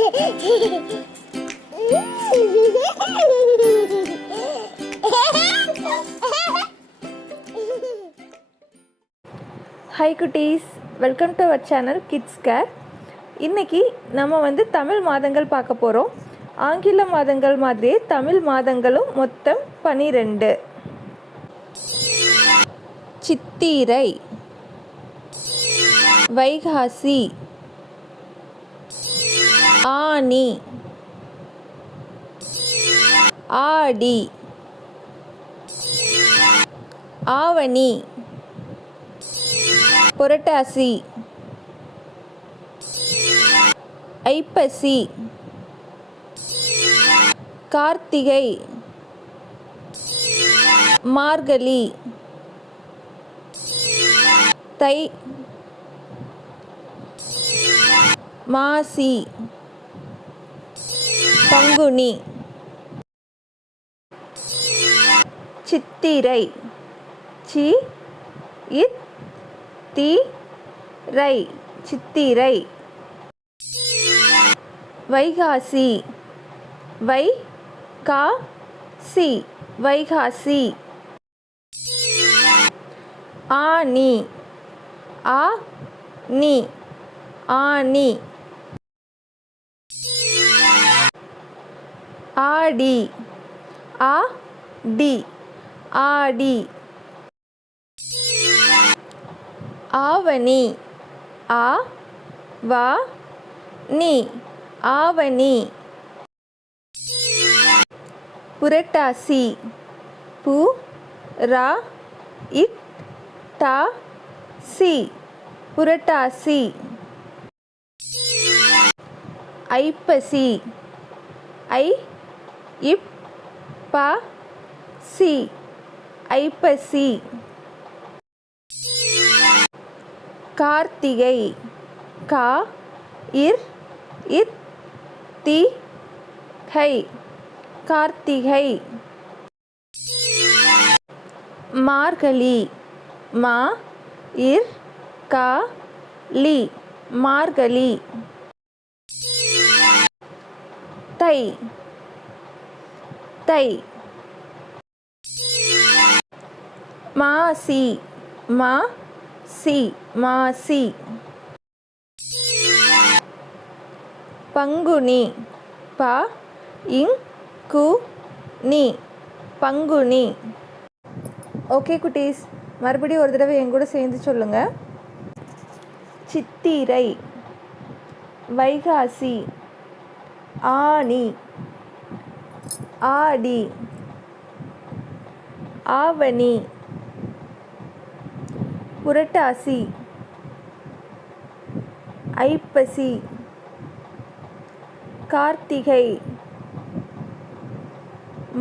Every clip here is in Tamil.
ஹாய் குட்டீஸ், welcome to our channel kids care. இன்றைக்கி நம்ம தமிழ் மாதங்கள் பார்க்க போகிறோம். ஆங்கில மாதங்கள் மாதிரியே தமிழ் மாதங்களும் மொத்தம் 12. சித்திரை, வைகாசி, ஆனி, ஆடி, ஆவணி, புரட்டாசி, ஐப்பசி, கார்த்திகை, மார்கழி, தை, மாசி, பங்குனி. சித்திரை, சி இத் தி ரை, சித்திரை. வைகாசி, வை கா சி, வைகாசி. ஆனி, ஆ நி, ஆனி. ஆடி, ஆ டி, ஆடி. ஆவணி, ஆ வா நி, ஆவணி. புரட்டாசி, பு ரா இட் டா சி, புரட்டாசி. ஐப்பசி, ஐ இப் பா சி, ஐப்பசி. கார்த்திகை, கா இர் இத் தி கை, கார்த்திகை. மார்கழி, மா இர் கா லி, மார்கழி. தை, தை. மாசி, மா சி, மாசி. பங்குனி, ப இங் கு நி, பங்குனி. ஓகே குட்டீஸ், மறுபடியும் ஒரு தடவை என் கூட சேர்ந்து சொல்லுங்கள். சித்திரை, வைகாசி, ஆனி, ஆடி, ஆவணி, புரட்டாசி, ஐப்பசி, கார்த்திகை,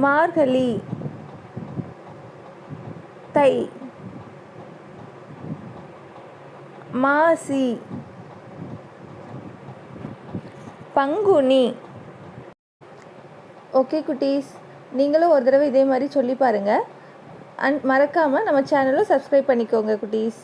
மார்கழி, தை, மாசி, பங்குனி. ஓகே குட்டீஸ், நீங்களும் ஒரு தடவை இதே மாதிரி சொல்லி பாருங்கள். மறக்காமல் நம்ம சேனலை சப்ஸ்கிரைப் பண்ணிக்கோங்க குட்டீஸ்.